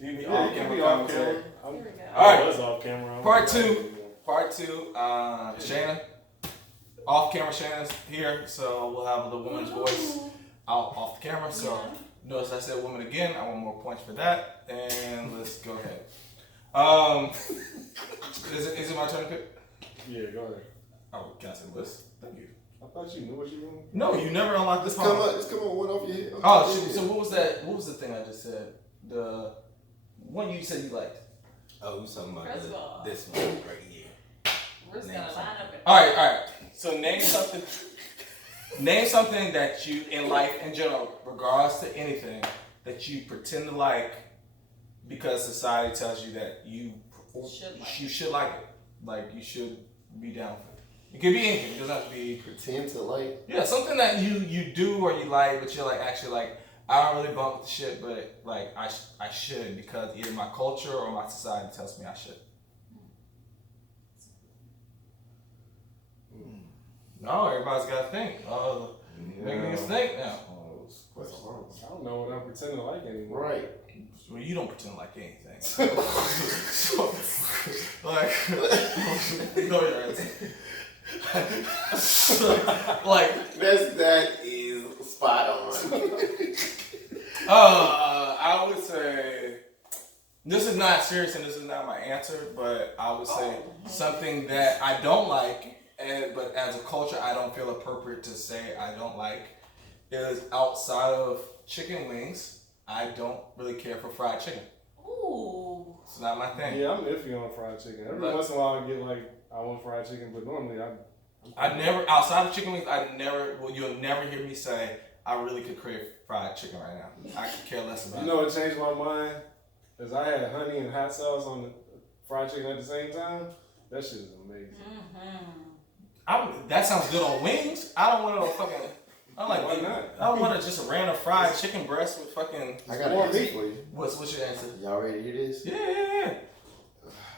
You be Yeah, off you can camera be off commentary. camera. All right, was off camera. Part two. Shayna, off camera. Shayna's here, so we'll have the woman's voice out off the camera. So notice I said woman again. I want more points for that. And let's go ahead. Is it my turn to pick? Yeah, go ahead. Oh, can I say this? Thank you. I thought you knew what you were doing. No, you never unlocked this Come phone. on, just come on, one off your head. Oh, shit. So what was that? What was the thing I just said? The one you said you liked. Oh, you talking about First of all, this one right here. we're just gonna line up and All right. So name something. Name something that you in life in general, regardless to anything, that you pretend to like because society tells you that you should like it. Like you should be down with it. It could be anything. It doesn't have to be. Pretend to like. Yeah, something that you do or you like, but you're like actually like I don't really bump with the shit, but like I should because either my culture or my society tells me I should. No, everybody's got to think. Making niggas think now. What's wrong? I don't know what I'm pretending to like anymore. Right. Well, you don't pretend like anything. So, like, no, your answer. Like, That is spot on. I would say this is not serious and this is not my answer, but I would say something that I don't like, but as a culture I don't feel appropriate to say I don't like is outside of chicken wings. I don't really care for fried chicken. ooh. It's not my thing. Yeah, I'm iffy on fried chicken. Every But- once in a while I get like, I want fried chicken, but normally I never, outside of chicken wings, you'll never hear me say, I really could crave fried chicken right now. I could care less about You know what changed my mind? Is I had honey and hot sauce on the fried chicken at the same time. That shit is amazing. That sounds good on wings. I don't want it on fucking, I like, Why not? I don't want just a random fried chicken breast with fucking, I got an More answer meat. for you. what's your answer? Y'all ready to hear this? Yeah.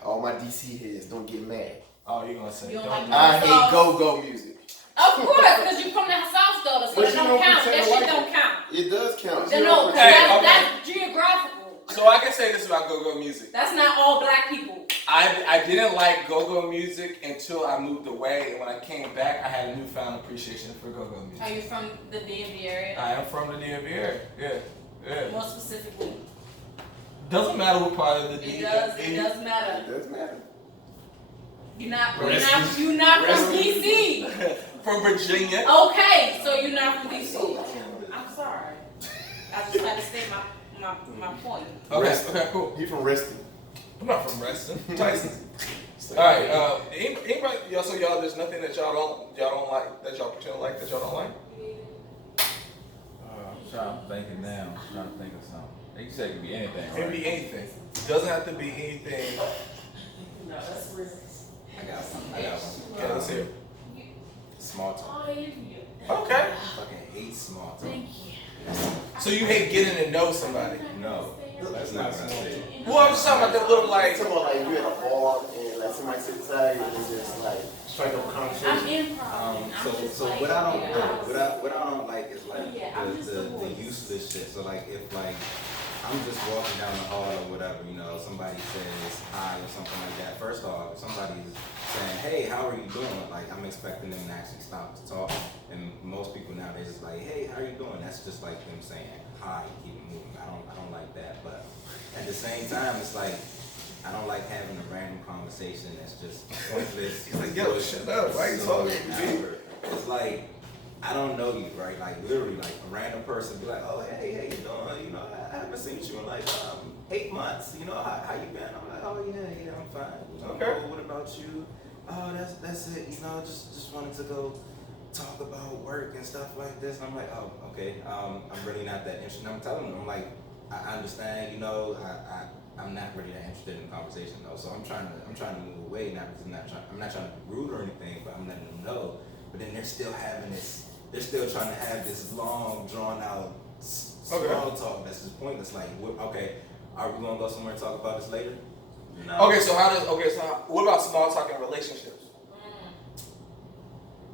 All my DC heads, don't get mad. Oh, you're gonna say, You don't don't, like I Sauce. hate go-go music. Of course, because you from the South though, so But it you don't don't count. That pretend shit like don't it. count. It does count. Then no, because Okay, that's geographical. so I can say this about go-go music. That's not all black people. I didn't like go-go music until I moved away, and when I came back, I had a newfound appreciation for go-go music. Are you from the DMV area? I am from the DMV area. Yeah. More specifically. Doesn't matter what part of the It DMV. does. It does It matter. does matter. You're not Rest from DC. From Virginia. Okay, so you're not from DC. I'm sorry. I just had to state my point. Okay, cool. He from Reston. I'm not from Reston. Tyson. All right. Anybody? Y'all. There's nothing that y'all don't like that y'all pretend to like that y'all don't like. I'm thinking now. I'm trying to think of something. You said it could be anything, It can right? be anything. Doesn't have to be anything. No, that's real. I got one. Okay, let's hear. Small talk. Okay. I fucking hate small talk. Thank you. So you hate getting to know somebody. No, that's not what I said. Well, I'm just talking about that little like. I'm talking about like you're at a bar and like somebody sits beside you and it's just like strike up a I'm conversation. improv. So what I don't like is like the useless shit. So like if like I'm just walking down the hall or whatever, you know, somebody says hi or something like that. First off, if somebody's saying, hey, how are you doing? Like I'm expecting them to actually stop to talk. And most people nowadays is like, hey, how are you doing? That's just like them saying hi, keep it moving. I don't like that. But at the same time, it's like I don't like having a random conversation that's just pointless. He's like, yo, shut up. Why are you talking to me? It's like I don't know you, right? Like literally, like a random person be like, oh, hey, how you doing? You know, I haven't seen you in like 8 months. You know, how you been? I'm like, oh yeah, I'm fine. You know, Okay. What about you? Oh, that's it. You know, just wanted to go talk about work and stuff like this. And I'm like, oh, okay. I'm really not that interested. I'm telling them, I'm like, I understand. You know, I'm not really that interested in the conversation though. So I'm trying to move away. I'm not trying to be rude or anything, but I'm letting them know. But then they're still having this. They're still trying to have this long, drawn out small talk that's just pointless. Like, okay, are we gonna go somewhere and talk about this later? No. Okay, so what about small talk in relationships?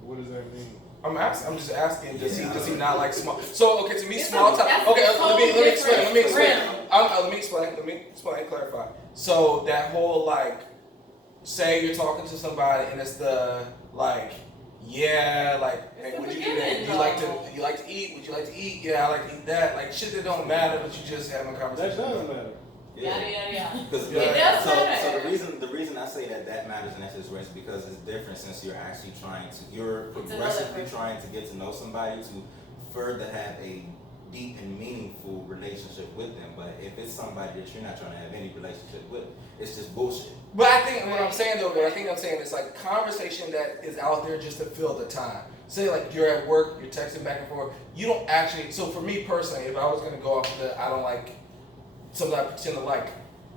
What does that mean? I'm just asking. Does he not like small? So okay, to me, It's small a- talk. that's Okay, a let me explain. different realm. let me explain, clarify. So that whole like, say you're talking to somebody and it's the like, yeah, like, hey, It's the would you eat beginning, that? though. You like to eat? Would you like to eat? Yeah, I like to eat that. Like shit that don't matter, but you just having a That conversation. does matter. Yeah. Because Yeah. It does so matter. the reason I say that matters in that situation is because it's different since you're actually you're It's another progressively person. trying to get to know somebody to further have a deep and meaningful relationship with them. But if it's somebody that you're not trying to have any relationship with, it's just bullshit. But I think what I'm saying is like conversation that is out there just to fill the time. Say like you're at work, you're texting back and forth. You don't actually. So for me personally, if I was gonna go off the, I don't like something I pretend to like.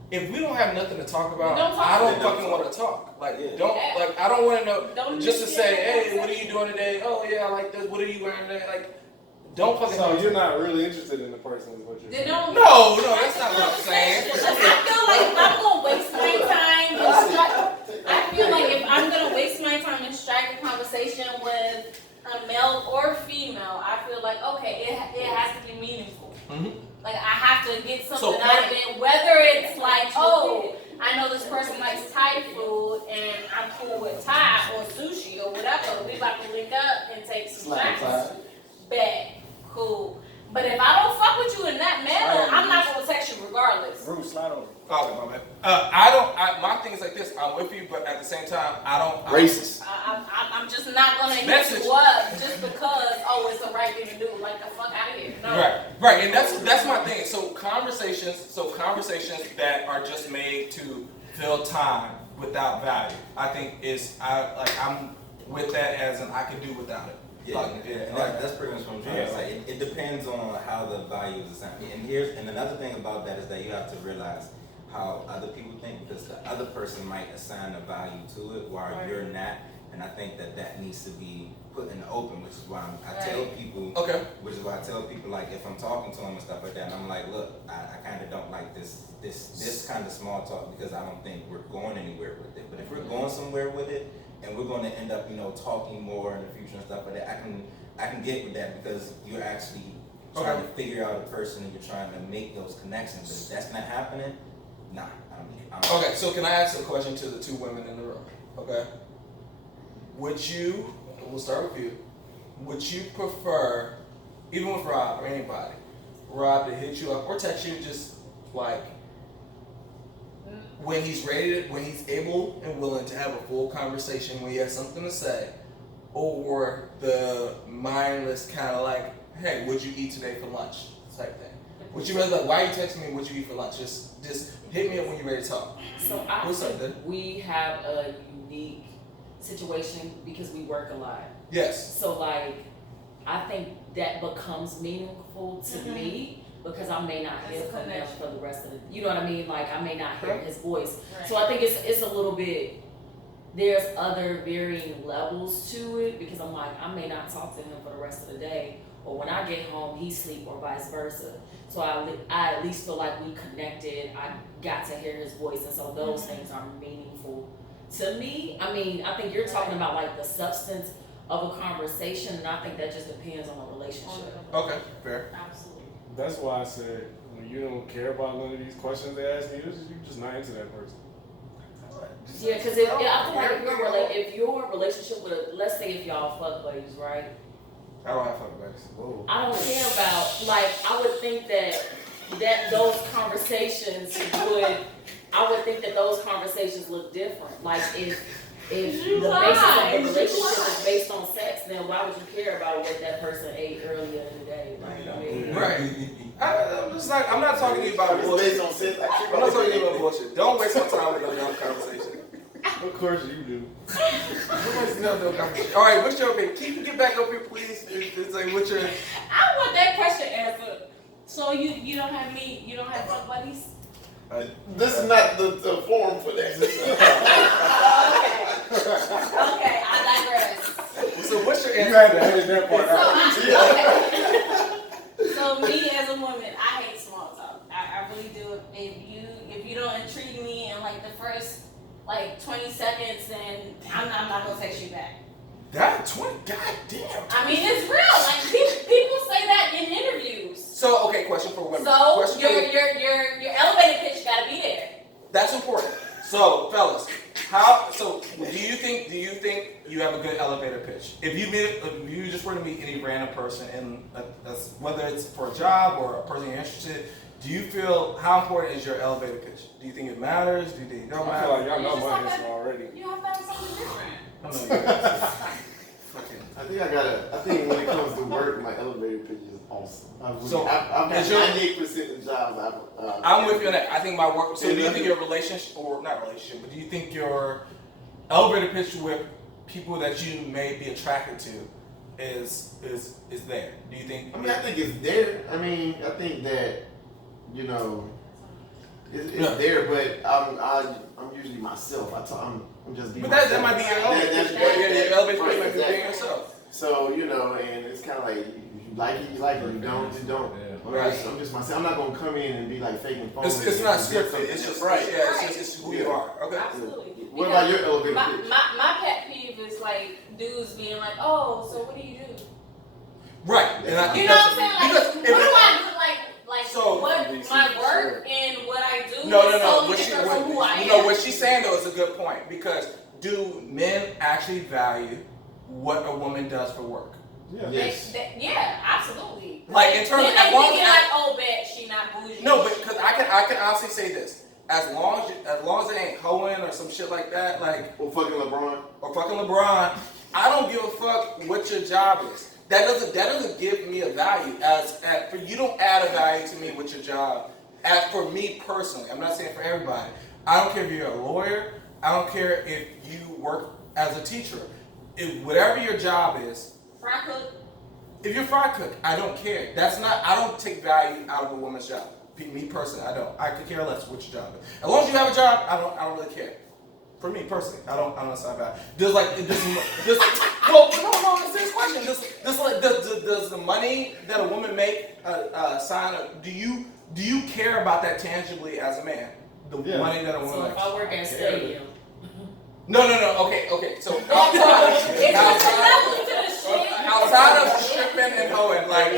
If we don't have nothing to talk about, Don't talk I don't about it. fucking want to talk. Like Yeah. don't like I don't want to know. Don't Just to just say, get hey, that what are you doing today? Oh yeah, I like this. What are you wearing today? Like, don't fucking. So you're not really interested in the person, is what you're They saying. don't. No, that's not what I'm saying. I feel like if I'm gonna waste my time I feel like if I'm gonna waste my time and strike a conversation with a male or female, I feel like okay, it has to be meaningful. Mhm. Like I have to get So something part out of it, whether it's like, oh, I know this person likes Thai food and I'm cool with Thai or sushi or whatever. We about to link up and take some shots. Bet, cool. But if I don't fuck with you in that manner, I'm not gonna text you regardless. Bruce, slide over. Okay, my bad. My thing is like this. I'm with you, but at the same time, I don't. Racist. I'm just not gonna hit Message. you up just because it's the right thing to do. Like the fuck out of here. No. Right, and that's my thing. So conversations that are just made to fill time without value, I think I'm with that as in I could do without it. Yeah, Like, and that's pretty much what I'm trying to say. It depends on how the value is assigned. And another thing about that is that you have to realize how other people think, because the other person might assign a value to it while you're not. And I think that needs to be put in the open, which is why I tell people. Okay. Which is why I tell people, like, if I'm talking to them and stuff like that, and I'm like, look, I kind of don't like this kind of small talk because I don't think we're going anywhere with it. But if we're going somewhere with it, and we're going to end up, talking more in the future and stuff like that, I can get with that because you're actually trying to figure out a person and you're trying to make those connections. But if that's not happening, nah. Okay, so can I ask a question to the two women in the room? Okay. We'll start with you. Would you prefer, even with Rob or anybody, Rob to hit you up or text you just like when he's when he's able and willing to have a full conversation, when he has something to say, or the mindless kind of like, hey, what'd you eat today for lunch type thing? Would you rather like, why are you texting me, what'd you eat for lunch? Just hit me up when you're ready to talk. So I What's up, think then? we have a unique situation because we work a lot. Yes. So like, I think that becomes meaningful to me because I may not hear It's a from him connection. for the rest of the, you know what I mean? Like I may not hear his voice. Right. So I think it's a little bit, there's other varying levels to it because I'm like, I may not talk to him for the rest of the day, or when I get home, he sleep, or vice versa. So I at least feel like we connected. I got to hear his voice, and so those things are meaningful to me. I mean, I think you're talking about like the substance of a conversation, and I think that just depends on the relationship. Okay, fair. Absolutely. That's why I said when you don't care about none of these questions they ask you, you're just not into that person. Yeah, because I feel like if your relationship with let's say if y'all fuck buddies, right? I don't have fucking buddies. Whoa. I don't care about, like, I would think that those conversations look different. Like if the basis of the relationship is based on sex, then why would you care about what that person ate earlier in the day? Like, I mean, Right. I'm not talking to you about bullshit. Based on sex, I'm not talking to you about bullshit. Don't waste my time with no dumb conversation. Of course you do. All right, what's your opinion? Can you get back up here, please? It's like, what's your... I want that question answered. So you don't have fuck buddies? This is not the forum for that. Okay, I digress. So what's your You answer? had to edit that part out. So me as a woman, I hate small talk. I really do. If you don't intrigue me in like the first 20 seconds, then I'm not gonna text you back. That 20, goddamn. I mean, it's real. Like people say that in interviews. So So, okay, question for women. So Question your for- elevator pitch gotta be there. That's important. So, fellas, do you think you have a good elevator pitch? If you just were to meet any random person, and whether it's for a job or a person you're interested, do you feel, how important is your elevator pitch? Do you think it matters? Do you think it don't I feel matter? like y'all know You just my have answer to- already. You have to have something different. I know you guys. Fucking. I think when it comes to work, my elevator pitch is awesome. So, I've is got your- 98% of jobs I'm with you on that. I think my work. So, do you think your relationship, or not relationship, but do you think your elevator pitch with people that you may be attracted to is there? Do you think? I mean, I think it's there. I mean, I think that, you know, it's Yeah. there, but I'm usually myself. I'm just being But that myself. might be your That- elevator that's- pitch. that- Your that- elevator right, pitch might be being exactly. yourself. So, you know, and it's kind of like, if you like it, you like it. You don't, you don't. Yeah. I'm just myself. I'm not going to come in and be like faking phone. It's not scripted. It's just right. it's who you are. Okay. Absolutely. What about your elevator My, pitch? my pet peeve is like dudes being like, oh, so what do you do? Right. And I think You know what I'm that's- saying? Like, because what if do it- I do? Like So- what my work and what I do No, is no, no. totally What she, different from who I am. what she's saying though is a good point, because do men actually value what a woman does for work? Yeah. Yes. Yeah, absolutely. Like, in terms then of- they as long thinking as- like, oh, bet she not bougie. No, but because I can honestly say this: as long as it ain't hoeing or some shit like that, like, Or fucking LeBron. or fucking LeBron, I don't give a fuck what your job is. That doesn't give me a value for you don't add a value to me with your job. As for me personally, I'm not saying for everybody. I don't care if you're a lawyer. I don't care if you work as a teacher. If whatever your job is, fry cook. if you're a fry cook, I don't care. I don't take value out of a woman's job. Me personally, I don't. I could care less what your job is. As long as you have a job, I don't really care. For me personally, I don't decide about it. Does well, no, it's this question. Does the money that a woman make do you care about that tangibly as a man? The Yeah. money that a woman So makes. if I work at a stadium, No. Okay. So It's just a level to the shit. outside of stripping and hoeing, like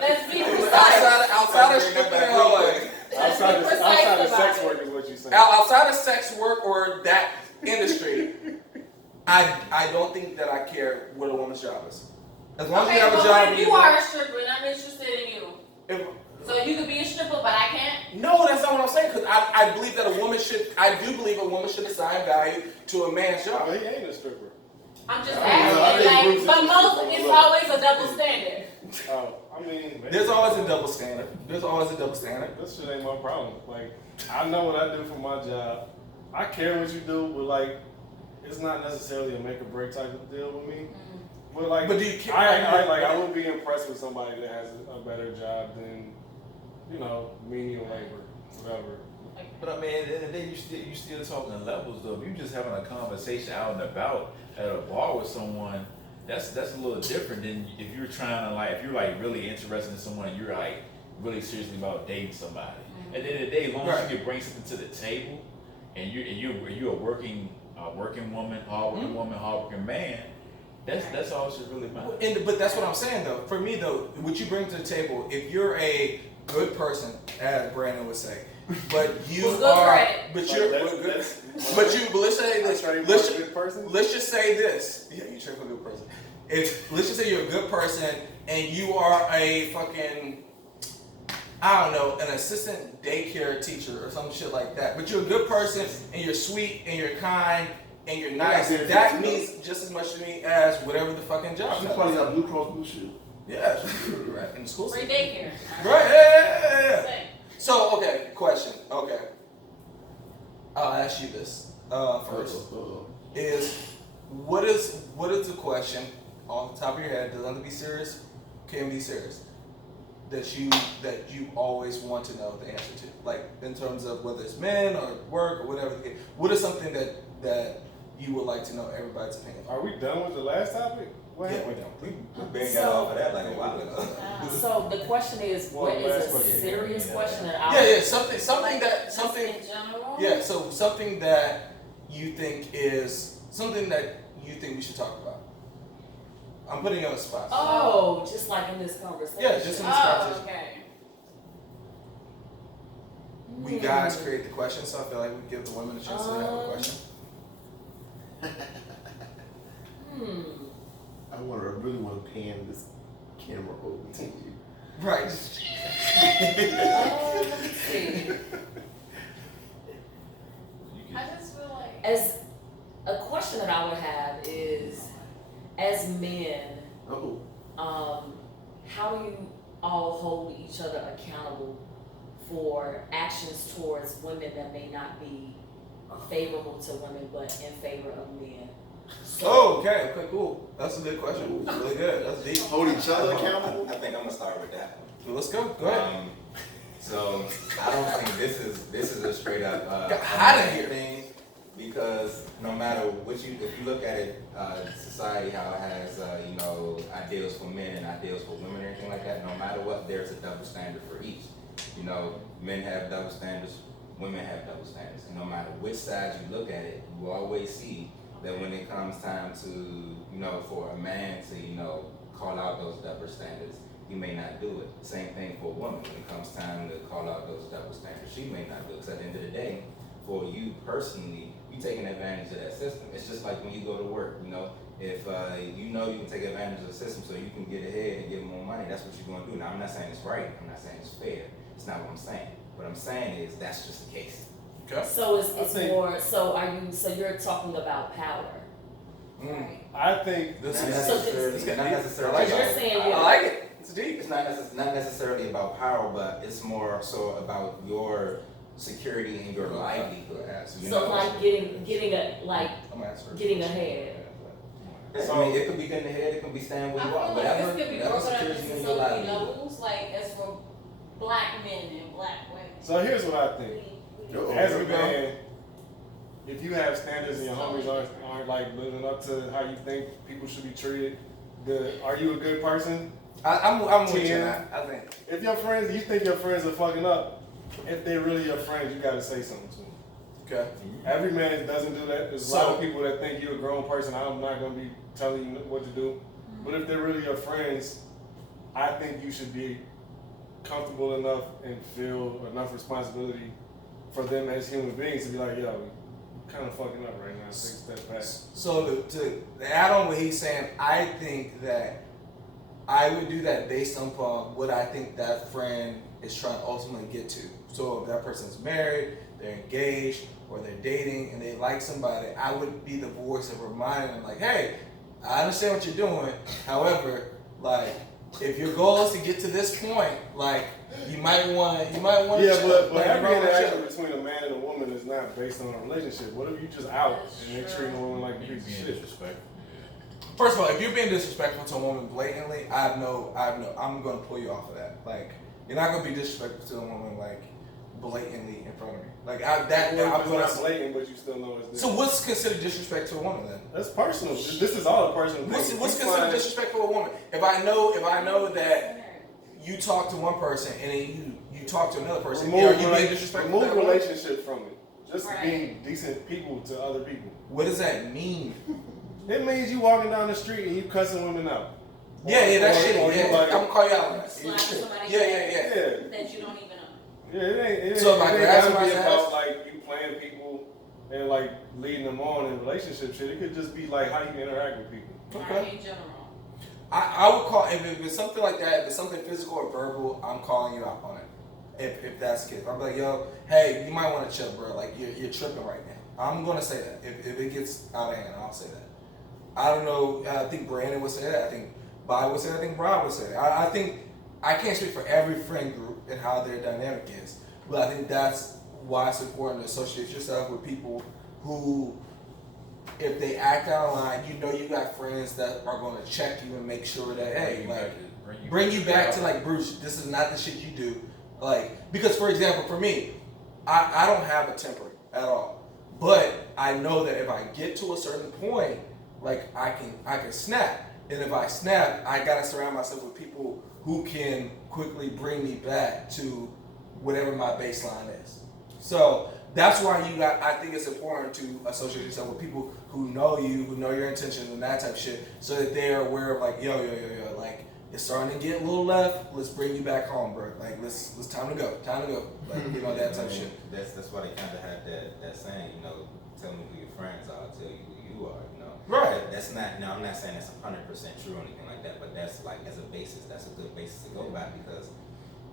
Let's be precise. outside of stripping and hoeing, Outside of Precise sex about work it. is what you're saying. outside of sex work or that industry, I don't think that I care what a woman's job is. As long as Okay, you have a but job. what if you are a stripper and I'm interested in you? If- So you could be a stripper, but I can't? No, that's not what I'm saying. Because I believe that I do believe a woman should assign value to a man's Oh, job. he ain't a stripper. I'm just I think asking. Bruce Like, is but a stripper. it's always a double standard. Oh, I mean, There's always a double standard. There's always a double standard. this shit ain't my problem. Like, I know what I do for my job. I care what you do, but like, it's not necessarily a make or break type of deal with me. But like, But do you care? I would be impressed with somebody that has a better job than, menial labor, whatever. But I mean, at the end of the day, you still talking levels though. If you just having a conversation out and about at a bar with someone, that's a little different than if you're trying to if you're really interested in someone, and you're really seriously about dating somebody. At the end of the day, as long as you can bring something to the table, and you're a working woman, hardworking woman, hardworking man, that's all it should really matter. But that's what I'm saying though. For me though, what you bring to the table, if you're a good person, as Brandon would say, but you Who's good are, for it? but you're good, but let's say this. Let's a good person. Let's just say this. Yeah, you trade for a good person. Let's just say you're a good person and you are a fucking, I don't know, an assistant daycare teacher or some shit like that. But you're a good person and you're sweet and you're kind and you're nice. Yeah, That means just as much to me as whatever the fucking job. You probably got Blue Cross Blue Shield. Yeah, right. In the school Free system. daycare. Right. Yeah. Same. So okay, question. Okay, I'll ask you this first. Is what is the question on the top of your head? Doesn't have to be serious. Can be serious. That you always want to know the answer to, like in terms of whether it's men or work or whatever. What is something that you would like to know everybody's opinion? Are we done with the last topic? What Yeah, happened? we're done. We been got off of that like a while ago. so the question is, Well, what last is a question. serious Yeah. question that Yeah, something In general? Yeah, so something that you think we should talk about. I'm putting you on the spot. Oh, just like in this conversation. Yeah, just in this Oh, conversation. okay. We guys create the question, so I feel like we give the women a chance to have a question. I really want to pan this camera over to you. Right. Let me see. I just feel like As a question that I would have is, as men, Oh, how do you all hold each other accountable for actions towards women that may not be favorable to women but in favor of men? So, Oh, okay, cool. That's a good question. Really good. That's deep. hold each other accountable. I think I'm gonna start with that one. Well, let's go. Go ahead. So I don't think this is a straight up Got out of man here. thing, because no matter what if you look at it, society how it has ideals for men and ideals for women and everything like that. No matter what, there's a double standard for each. Men have double standards, women have double standards, and no matter which side you look at it, you always see that when it comes time to for a man to call out those double standards, he may not do it. Same thing for a woman. When it comes time to call out those double standards, she may not do it. Because at the end of the day, for you personally, you taking advantage of that system. It's just like when you go to work, if you can take advantage of the system so you can get ahead and get more money, that's what you're going to do. Now, I'm not saying it's right. I'm not saying it's fair. It's not what I'm saying. What I'm saying is that's just the case. Okay. so it's I think- more. So you're talking about power? Mm. I think This Not is necessarily, good. not necessarily I like Because it. you're saying I you're like it. It's deep. It's not necessarily about power, but it's more so about your security and your livelihood. so like getting a like I'm answering. getting ahead. I mean, it could be getting ahead, it could be staying where I you feel are. like Whatever, this could be whatever broken up secures you into in so your many livelihood. levels, like as for black men and black women. so. Here's what I think. Uh-oh. As a Here we go. man, if you have standards and your homies aren't like living up to how you think people should be treated, are you a good person? I'm with you on that. I think. If your friends, you think your friends are fucking up, if they're really your friends, you gotta say something to them. Okay. Every man doesn't do that. There's a lot of people that think you're a grown person. I'm not gonna be telling you what to do. But if they're really your friends, I think you should be comfortable enough and feel enough responsibility for them as human beings to be like, yo, we kind of fucking up right now. Take a step back. So to add on what he's saying, I think that I would do that based upon what I think that friend is trying to ultimately get to. So if that person's married, they're engaged, or they're dating and they like somebody, I would be the voice of reminding them like, hey, I understand what you're doing. However, like, if your goal is to get to this point, like, you might want to Yeah, chill. but Like, you every might wanna interaction chill. between a man and a woman is not based on a relationship. What if you just out and they treating a woman like a You piece of being shit? disrespectful. First of all, if you're being disrespectful to a woman blatantly, I'm gonna pull you off of that. Like, you're not gonna be disrespectful to a woman like blatantly in front of me. Like I'm What gonna. if it's not blatant, but you still know it's So there? what's considered disrespect to a woman then? That's personal. This is all a personal thing. What's You considered find- disrespect to a woman? If I know that you talk to one person and then you talk to another person, are you being disrespectful to remove that woman? relationship from it. Just Right. being decent people to other people. What does that mean? It means you walking down the street and you cussing women out. Yeah, that's Or- shitty. or you Yeah, like- I'm gonna call you out on that. Slap somebody Yeah. Yeah. that you don't even know. Yeah, it ain't So if I it grab ain't gotta somebody's be ass- about like you playing people and like leading them on in relationship shit. It could just be like how you interact with people. Okay. In general. I would call if it's something like that, if it's something physical or verbal, I'm calling you out on it. If that's the case, I'm like, yo, hey, you might want to chill, bro. Like you're tripping right now. I'm gonna say that. If it gets out of hand, I'll say that. I don't know. I think Brandon would say that. I think Bob would say that. I think Brian would say that. I think I can't speak for every friend group and how their dynamic is, but I think that's why it's important to associate yourself with people who, if they act out of line, you got friends that are going to check you and make sure that, hey, like, bring you back to like, Bruce, this is not the shit you do. Like, because for example, for me, I don't have a temper at all, but I know that if I get to a certain point, like I can snap, and if I snap, I gotta surround myself with people who can quickly bring me back to whatever my baseline is. So that's why I think it's important to associate yourself with people who know you, who know your intentions and that type of shit, so that they are aware of like, yo, like it's starting to get a little left. Let's bring you back home, bro. Like let's time to go, like that type of shit. That's why they kind of had that saying, tell me who your friends are, I'll tell you who you are, Right. That's not. Now I'm not saying that's 100% true or anything like that, but that's like as a basis, that's a good basis to go by because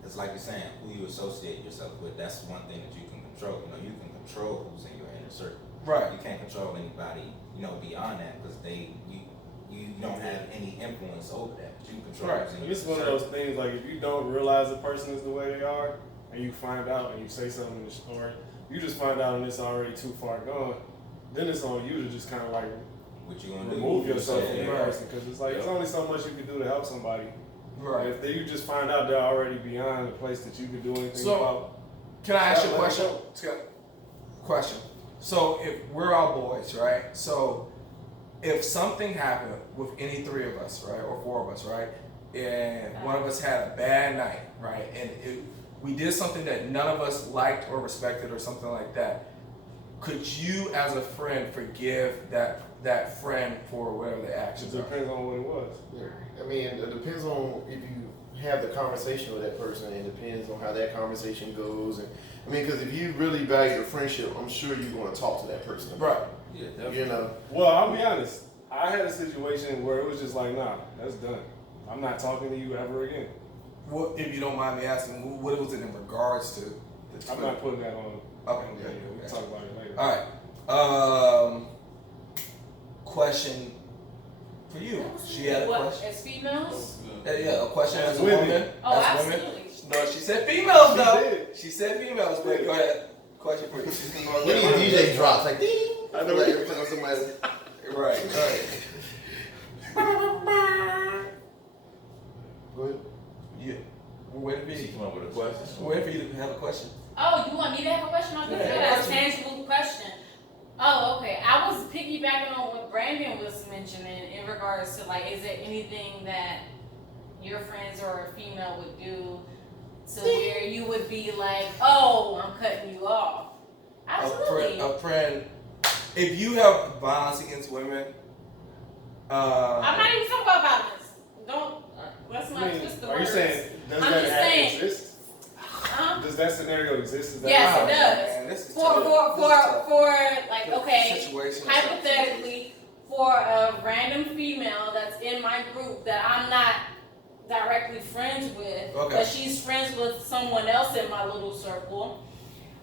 it's like you're saying, who you associate yourself with. That's one thing that you can control. You can control who's in your inner circle. Right. You can't control anybody, beyond that because you don't have any influence over that. But you control. Right. who's in your It's one of circle. those things like if you don't realize a person is the way they are, and you find out and you say something in the story, you just find out and it's already too far gone. Then it's on you to just kind of like What you gonna do? remove yourself from Yeah. the person because it's like it's only so much you can do to help somebody. Right. If you just find out they're already beyond the place that you can do anything So- about. Can I ask you a Let it question? go. Question. So if we're all boys, right? So if something happened with any three of us, right, or four of us, right, and one of us had a bad night, right, and we did something that none of us liked or respected or something like that, could you, as a friend, forgive that friend for whatever the It actions are? depends on what it was. Yeah. I mean, it depends on if you have the conversation with that person. It depends on how that conversation goes. And I mean, because if you really value the friendship, I'm sure you're going to talk to that person. Right. Yeah, definitely. You know. Well, I'll be honest. I had a situation where it was just like, nah, that's done. I'm not talking to you ever again. What, if you don't mind me asking, what was it in regards to? I'm not putting that on. Okay. Yeah, we can talk about it later. All right. Question for you. She had a What, question. as females? Yeah, a question as a Women. woman. Oh, as absolutely. women. No, she said females She though. did. She said females, but go ahead. Question for you. We need DJ drops like ding. I know Like every time somebody. Right. Go ahead. Yeah. We're waiting for She you. come up with a question. We're waiting for you to have a question. Oh, you want me to have a question? I Yeah, that's a question. tangible question. Oh, okay. I was piggybacking on what Brandon was mentioning in regards to like, is there anything that your friends or a female would do to where you would be like, oh, I'm cutting you off? Absolutely. A friend. If you have violence against women, I'm not even talking about violence. Let's not I mean, twist the are words. you saying, does I'm that just act saying. exist? Does that scenario exist? Is that Yes, it Oh, does. man, this is For tough. like, okay, Situation. hypothetically, for a random female that's in my group that I'm not directly friends with, Okay. but she's friends with someone else in my little circle.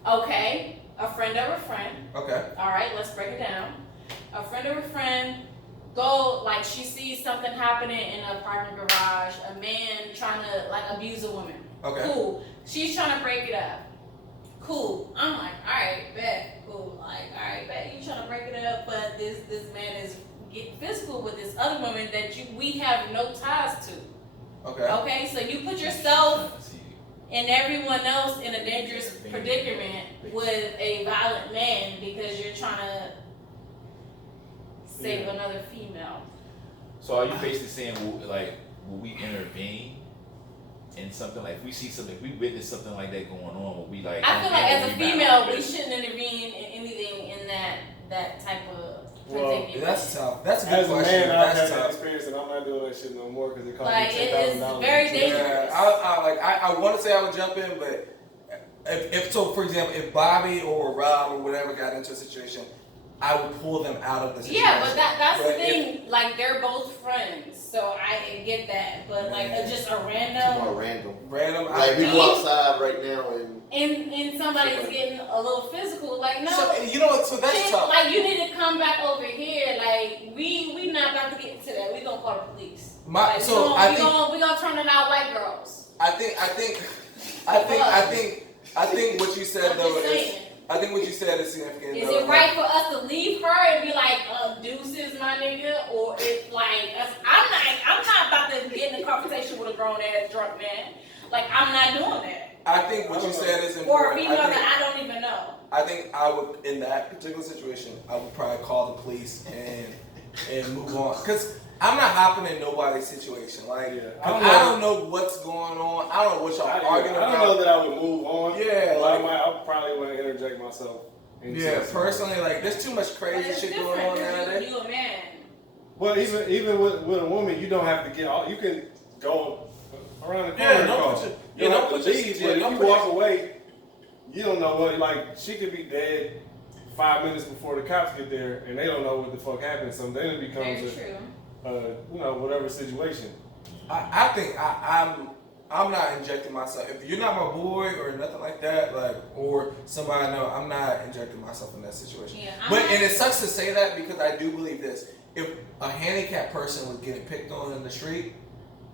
Okay, a friend of a friend. Okay. All right, let's break it down. A friend of a friend, like she sees something happening in an apartment garage, a man trying to like abuse a woman. Okay. Cool. She's trying to break it up. Cool. I'm like, all right, bet. Cool. Like, all right, bet you trying to break it up, but this man is getting physical with this other woman that we have no ties to. Okay. Okay, so you put yourself and everyone else in a dangerous predicament with a violent man because you're trying to save another female. So are you basically saying, will we intervene in something like, if we see something, if we witness something like that going on, will we like? I feel like as a we female, we back? shouldn't intervene in anything in that type of Well, predicament. That's tough. That's a good As a question. man, I've had That's that tough. experience and I'm not doing that shit no more because it cost Like, me it is $10,000. very dangerous. Yeah, I want to say I would jump in, but if so, for example, if Bobby or Rob or whatever got into a situation, I would pull them out of the situation. Yeah, but that's the But thing. Like, they're both friends, so I get that. But like, just a More random, random. Random. Like we go outside right now and and somebody's getting a little physical. Like, no. So, you know what? So that's shit, tough. like, you need to come back over here. Like, we not about to get into that. We gonna call the police. My, Like, so we I think gonna turn it out white girls. I think what you said I'm though just is saying. I think what you said is significant. Is though. it right for us to leave her and be like, deuces, my nigga? Or it's like, I'm not about to get in a confrontation with a grown ass drunk man. Like, I'm not doing that. I think what you said is Or a important. female I think, that I don't even know. I think I would, in that particular situation, I would probably call the police and move on. Because I'm not hopping in nobody's situation. Like, Yeah, I don't know what's going on. I don't know what y'all I arguing don't about. know that I would move on. Yeah, but like- I'll probably wouldn't interject myself. Yeah, personally, like there's too much But crazy it's shit going different on 'cause nowadays. you a man. Well, even with a woman, you don't have to get all. You can go around the corner. Yeah, and don't call. put your- You yeah, don't don't have to put your- leave, yeah, but if don't you put walk your- away, you don't know what. Like she could be dead 5 minutes before the cops get there, and they don't know what the fuck happened. So then it Very becomes true. whatever situation. I think I'm not injecting myself. If you're not my boy or nothing like that, like or somebody I know, I'm not injecting myself in that situation. Yeah, And it sucks to say that because I do believe this. If a handicapped person was getting picked on in the street,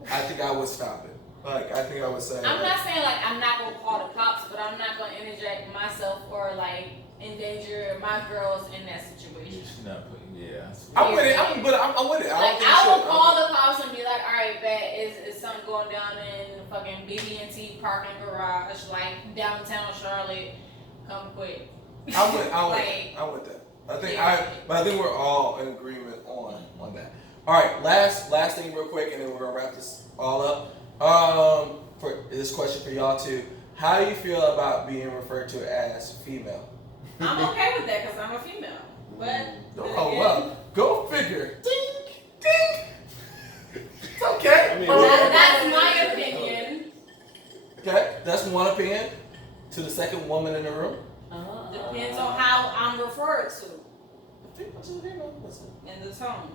I think I would stop it. Like I think I would say. I'm not saying like I'm not gonna call the cops, but I'm not gonna interject myself or like endanger my girls in that situation. She's not putting, yeah. I'm with it. I'm with it. I don't Like think I you will should. call the cops and be like, all right, bet is something going down in fucking BB&T parking garage, like downtown Charlotte. Come quick. I'm with Like, that. Yeah. I think we're all in agreement on that. All right, last thing real quick, and then we're gonna wrap this all up. For this question for y'all too, how do you feel about being referred to as female? I'm okay with that because I'm a female. But then Oh again, well, go figure. Ding, ding. It's okay. I mean, that's my opinion. Okay, that's one opinion. To the second woman in the room. Depends on how I'm referred to Female to the female. Listen. and the tone.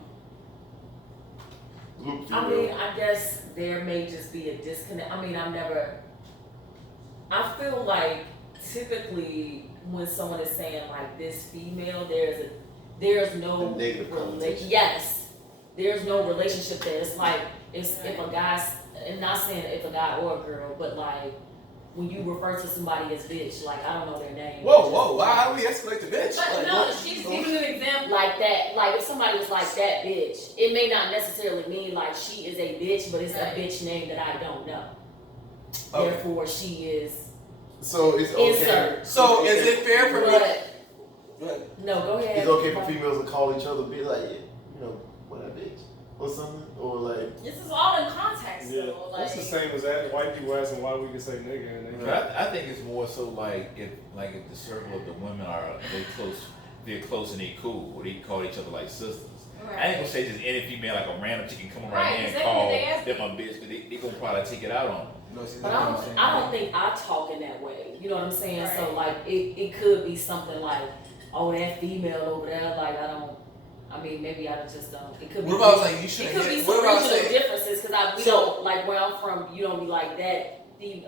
Look, I mean, I guess there may just be a disconnect. I mean, I feel like typically when someone is saying like this female, there's no The negative connotation. Yes, there's no relationship there. It's like if a guy's, and not saying if a guy or a girl, but like when you refer to somebody as bitch, like I don't know their name. Whoa, how do we escalate the bitch? But Like, no, what? she's giving you an example. Like that, like if somebody was like that bitch, it may not necessarily mean like she is a bitch, but it's Right. a bitch name that I don't know. Okay. Therefore, she is so it's okay. insert. So is it fair for me? But Go ahead. no, go ahead. It's okay for females to call each other bitch, like, what a bitch, or something, or like. This is all in context, Yeah, though. Like, that's the same as that. White people asking why we can say nigga and they But I think it's more so like if the circle of the women are they're close and they cool, or they call each other like sisters. right. I ain't gonna say just any female like a random chicken come Right, right in and exactly, call they ask them a bitch, but they gonna probably take it out on them. No, she's But not I don't think I talk in that way. You know what I'm saying? Right. So like it could be something like, oh, that female over there, like I mean maybe I just don't. It could be. What about like you It shouldn't could be hit? some What about regional say? differences because we So- don't like where I'm from. You don't be like that.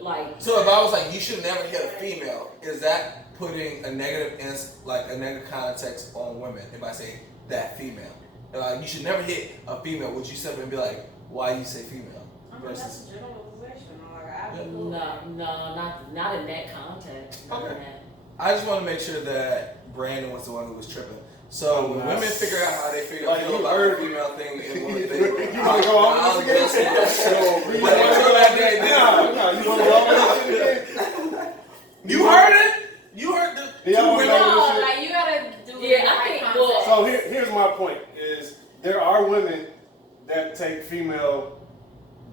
Like So if I was like, you should never hit a female, is that putting a negative context on women? If I say that female, like you should never hit a female, would you step and be like, why you say female? I mean, that's a generalization. Like, no, not in that context. Not in Okay. that. I just want to make sure that Brandon was the one who was tripping. So when women figure out how they feel Like, you about heard the female thing and one thing, You wanna go off I'll this again? guess what. You But until that day, Nah, you wanna go over this again? you heard it. You heard the Yeah, two I women. know. no, like you gotta do it Yeah, in the I right think, context. So here's my point: is there are women that take female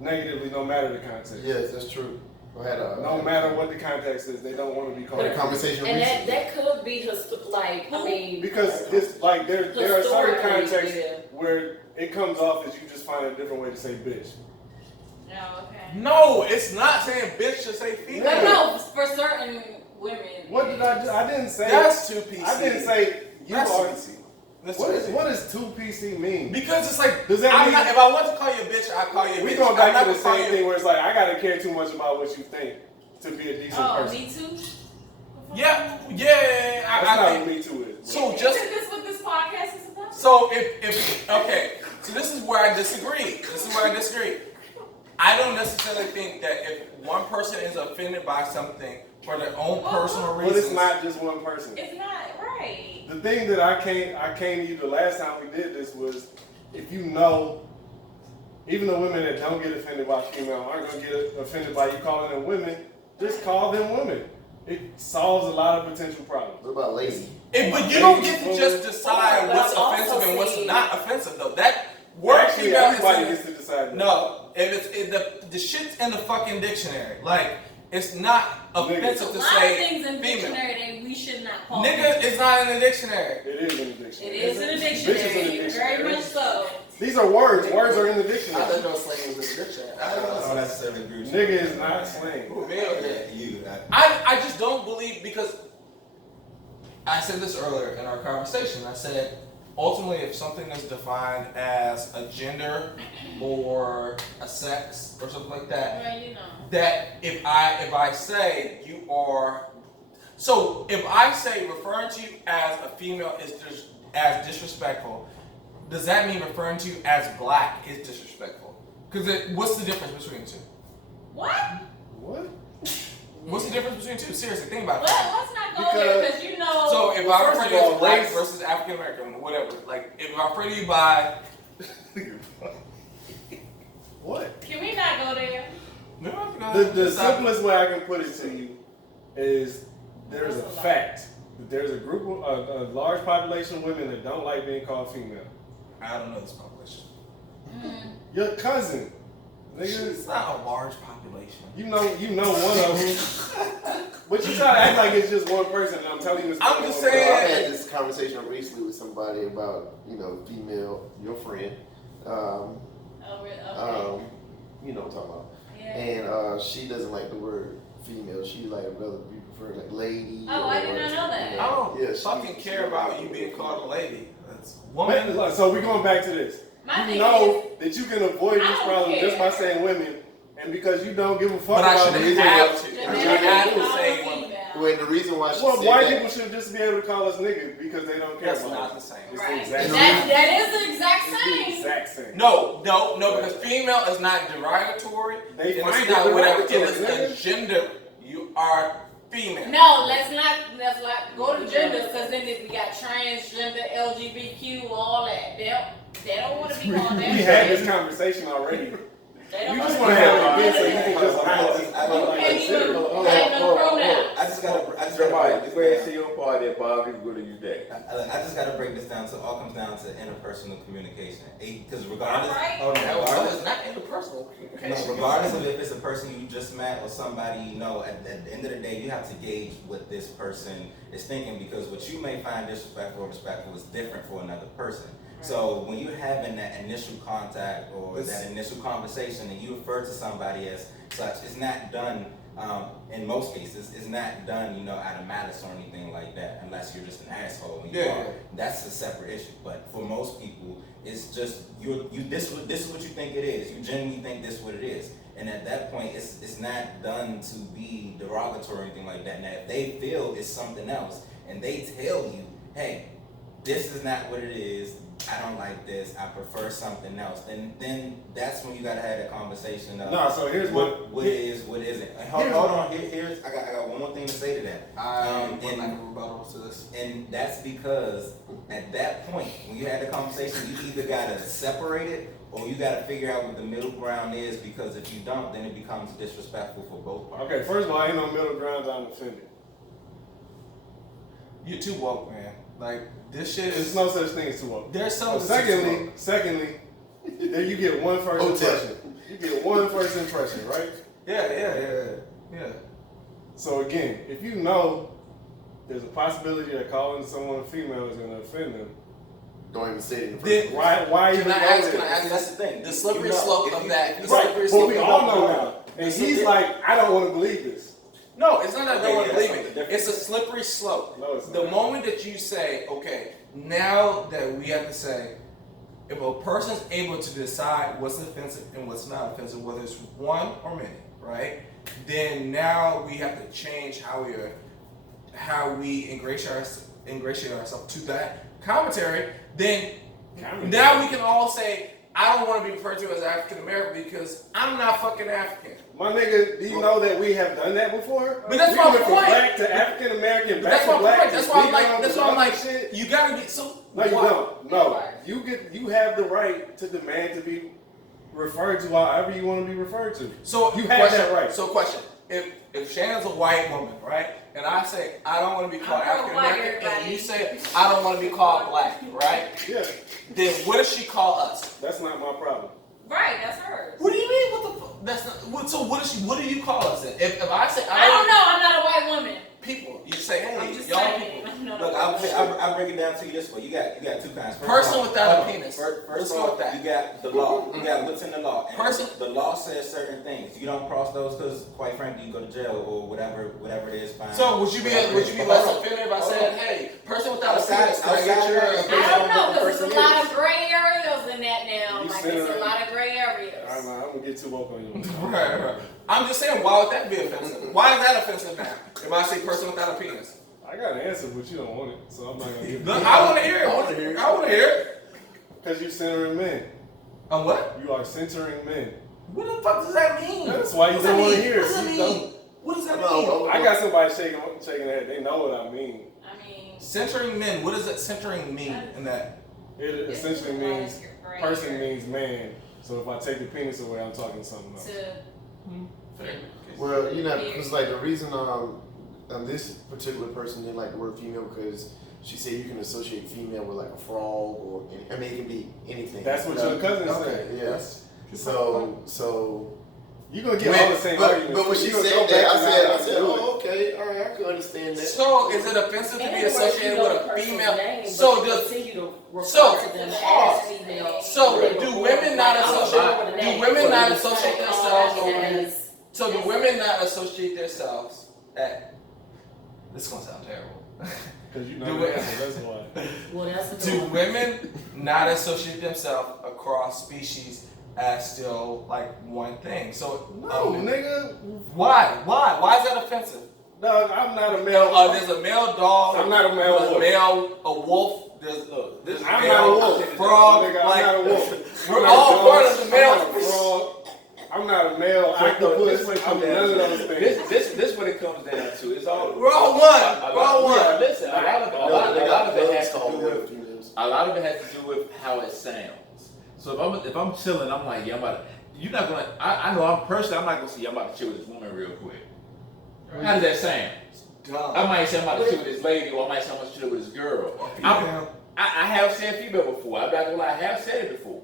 negatively, no matter the context. Yes, that's true. I had a No matter what the context is, they don't want to be called. had a conversation And recently. that could be like I mean Because it's like there are certain Historically, contexts yeah. where it comes off as you just find a different way to say bitch. No, okay. No, it's not saying bitch to say female. But no, for certain women. What did I do? I didn't say. That's too PC. I didn't say you That's are. too PC. That's What too is PC. what does 2PC mean? Because it's like, Does that I'm mean- not, if I want to call you a bitch, I call you a We bitch. going I'm back not to the gonna call same you- thing where it's like I gotta care too much about what you think to be a decent Oh, person. me too. Yeah. That's I not think. what me too is. So just Isn't this what this podcast is about? so if okay, so this is where I disagree. I don't necessarily think that if one person is offended by something for their own personal But reasons, it's not just one person. It's not right. The thing that I came to you the last time we did this was, if you know, even the women that don't get offended by female aren't gonna get offended by you calling them women. Just call them women. It solves a lot of potential problems. What about lazy? But you don't get to just decide But what's I'm also offensive and what's saying- not offensive though. That word Actually, female everybody is gets to decide that. no. If the shit's in the fucking dictionary, like it's not offensive A to lot of say things in female. dictionaries Paul. Nigga is not in the dictionary. It is in the It dictionary. is in the Bitch is in the dictionary, dictionary. very much so. These are words. Words are in the I dictionary. didn't know slang was in the dictionary. I don't necessarily agree with you. Nigga is not slang. Who, me or Yeah, you. I just don't believe, because I said this earlier in our conversation. I said ultimately, if something is defined as a gender or a sex or something like that, Well, you know. that if I say you are, so if I say referring to you as a female is as disrespectful, does that mean referring to you as black is disrespectful? Because what's the difference between the two? What? What? What's the difference between the two? Seriously, think about it. Well, let's not go there because you know. So if Well, I first refer of to you all, as black race- versus African American, whatever, like if I refer to you by, What? Can we not go there? The simplest way I can put it to you is there's a fact that there's a group of a large population of women that don't like being called female. I don't know this population. Your cousin, nigga, It's not a large population. you know one of them. But you try to act like it's just one person, and I'm telling you, it's I'm more just than one saying- I person. had this conversation recently with somebody about, female, your friend. Oh, really? Okay. You know what I'm talking about. Yeah. And she doesn't like the word female. She like rather be preferred like lady. Oh, I did not know that. I don't Yeah, she- fucking care about you being called a lady. That's woman. Man, so we're going back to this. My You thing know that you can avoid I this don't problem just care. by saying women, and because you don't give a fuck But I about shouldn't it. have to. The I nigga shouldn't have is to all say female. woman. When the reason why she Well, said white that, people should just be able to call us niggas because they don't care That's about not us. the same. It's Right. the exact That is the exact It's the same. exact same. No, because female is not derogatory. They and find it's not it whatever. It derogatory, is a gender. You are female. No, let's not go to genders because then we got transgender, LGBTQ, all that. They don't want to be called that. We had shit. this conversation already. They don't You want just to want be to have called it again so you that. can just not You can't consider even it. have no pronouns. I just gotta Jeremiah, just go ahead and say your part there, Bob. You can go to you next. I just gotta break this down. So it all comes down to interpersonal communication. Because regardless, Alright. hold on, regardless, It's not interpersonal no, communication. regardless of if it's a person you just met or somebody you know, at the end of the day, you have to gauge what this person is thinking, because what you may find disrespectful or respectful is different for another person. So when you're having that initial contact or that initial conversation and you refer to somebody as such, it's not done, in most cases, it's not done, out of malice or anything like that, unless you're just an asshole. And you Yeah. are. That's a separate issue. But for most people, it's just this is what you think it is. You genuinely think this is what it is. And at that point, it's not done to be derogatory or anything like that. Now, if they feel it's something else and they tell you, hey, this is not what it is, I don't like this, I prefer something else, then that's when you gotta have that conversation of No, so here's what is, what isn't. And hold on, here's I got one more thing to say to that. I would and- like a rebuttal to this. And that's because at that point, when you had the conversation, you either gotta separate it or you gotta figure out what the middle ground is, because if you don't, then it becomes disrespectful for both parties. Okay, first of all, ain't no middle ground. I'm offended. You're too woke, man. Like this shit There's is. no such thing as too woke. There's So something. secondly, then you get one first impression. You get one first impression, right? Yeah. So again, if you know there's a possibility that calling someone female is gonna offend them, don't even say it in the Then- first why Can even I go ask? there? Can I ask? See, that's the thing. The slippery You know, slope if of you- that. if you- The Right, slippery but slope we of all that- know now. And So he's then- like, I don't want to believe this. No, it's not that I Okay, don't want yeah, to believe that's it. something It's a slippery slope. No, it's The not. moment that you say, okay, now that we have to say, if a person's able to decide what's offensive and what's not offensive, whether it's one or many, right? Then now we have to change how we ingratiate ourselves to that commentary. Then now we can all say, I don't want to be referred to as African American because I'm not fucking African. My nigga, do you know that we have done that before? But that's we my went from point. black to African American, But back that's to my black. point. to That's why I'm big like, arms that's and why I'm all like, that shit. you gotta get so. No, you why- don't. No, you have the right to demand to be referred to however you want to be referred to. So You have question, that right. So question: If Shannon's a white woman, right, and I say I don't want to be called I'm African white, American, and everybody. you say I don't want to be called black, right? Yeah, Then what does she call us? that's not my problem. Right, that's hers. What do you mean? What the? That's not. So what is she? What do you call us then? If I say I don't know. I'm not a white woman. people, you say I'm hey, just y'all saying. people. the I'll break it down to you this way. You got two kinds. Person without a penis. First Let's of go all, with that. you got the law. You got what's in the law. And Person- The law says certain things. You don't cross those because, quite frankly, you go to jail or whatever it is. Fine. So would you be less offended if I said, hey, person without a penis, can I get your I opinion? don't know, because there's a lot of gray areas in that now. You Like, said it's a it. lot of gray areas. I'm gonna get too woke on you. Right. I'm just saying, why would that be offensive? Why is that offensive now? If I say person without a penis? I got an answer, but you don't want it, so I'm not gonna give Look, it. I want to hear it. I wanna hear it. I want to hear it. Because you're centering men. On what? You are centering men. What the fuck does that mean? That's why you What don't does want that to hear mean? it. What does that You mean? don't. What does that No, mean? no. I got somebody shaking their head. They know what I mean. I mean, Centering men. What does that centering mean in that? It it's essentially a lot means of gray person area means man. So if I take the penis away, I'm talking something else. to Well, you know, it's like the reason this particular person didn't like the word female because she said you can associate female with like a frog or I mean it can be anything. That's what your cousin Okay, said. yes. So You're gonna get all the same arguments. but when she You gonna said go that, back I to said, how you do it. oh, okay, all right, I can understand that. So is it offensive to be And associated you know with the a person's female? name, So but you does continue to refer so- to them pause. as female. So They do refer women not like, associate? I'm with a Do name. women So not you associate say, themselves? as- So do women not associate themselves at? This is gonna sound terrible. Because you Do know the it. answer, that's why. Well, that's a Do women not associate themselves across species as still like one thing? So No, nigga. why? Why is that offensive? No, I'm not a male. There's a male dog. I'm not a male There's a wolf. male a wolf. There's a I'm male not a wolf. frog. Nigga, I'm like, not a wolf. We're I'm not all a part dog. of the I'm male. not a frog. I'm not a male So, look, octopus. this what it I'm comes down none of to. those things. This what it comes down to. It's all. We're all one. We're all one. Listen, a lot of it has to do with females. a lot of it has to do with how it sounds. So if I'm chilling, I'm like, yeah, I'm about to, you're not gonna. I know I'm personally, I'm not gonna say I'm about to chill with this woman real quick. How does that sound? Dumb. I might say I'm about to chill with this lady, or I might say I'm about to chill with this girl. I have said female before. I'm not gonna lie, I have said it before.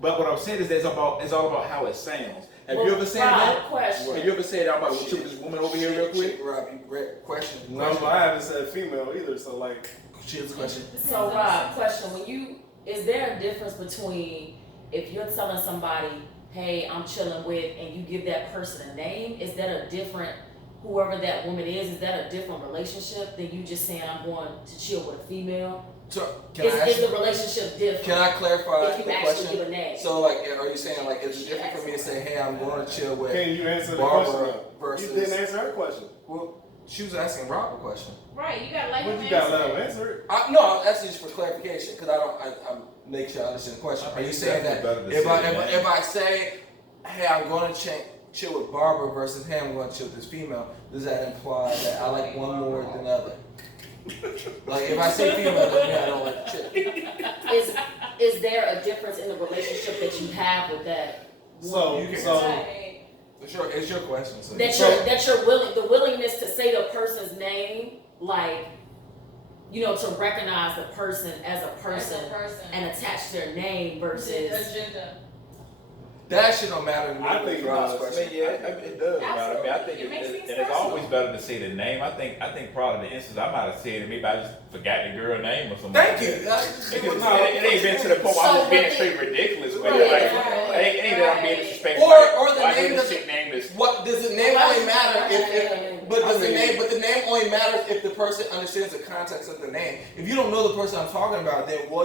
But what I'm saying is that it's all about how it sounds. Have you ever said that? Question. Have you ever said I'm about to chill with this woman over here real quick? Rob, you question. No, but I haven't said female either. So like, She's a question. So Rob, question: is there a difference between if you're telling somebody, "Hey, I'm chilling with," and you give that person a name? Is that a different, whoever that woman is that a different relationship than you just saying, "I'm going to chill with a female"? So can Is the relationship different? Can I clarify if you the actually question? give a name? So like, are you saying like, is it different for me to say, hey, I'm going to chill with can you answer the Barbara question? versus? You didn't answer her question. Well, she was asking Rob a question. right, you gotta let What him you gotta let answer. him answer it? No, that's just for clarification because I make sure I understand the question. Are you saying that if I say, hey, I'm going to chill with Barbara versus hey, I'm going to chill with this female, does that imply that I like one more than the other? Like if I say female, doesn't mean I don't like the chick. Is there a difference in the relationship that you have with that? So, You can- so Right. It's your question. So That you're willing, the willingness to say the person's name, like, to recognize the person as a person As a person. and attach their name versus. Agenda. that shit don't matter to me. I think Rob's I question. mean, yeah, it does matter. I mean, I think It makes things and it's personal. always better to say the name. I think probably the instance I might have said it, maybe I just forgot the girl name or something. Thank like you. that. Because it ain't been to the point where I'm just being straight ridiculous. But Right, like, right, it ain't that I'm being right. disrespectful. Or the Why name this doesn't- chick name is. What does the name only matter if the name only matters if the person understands the context of the name. If you don't know the person I'm talking about, then what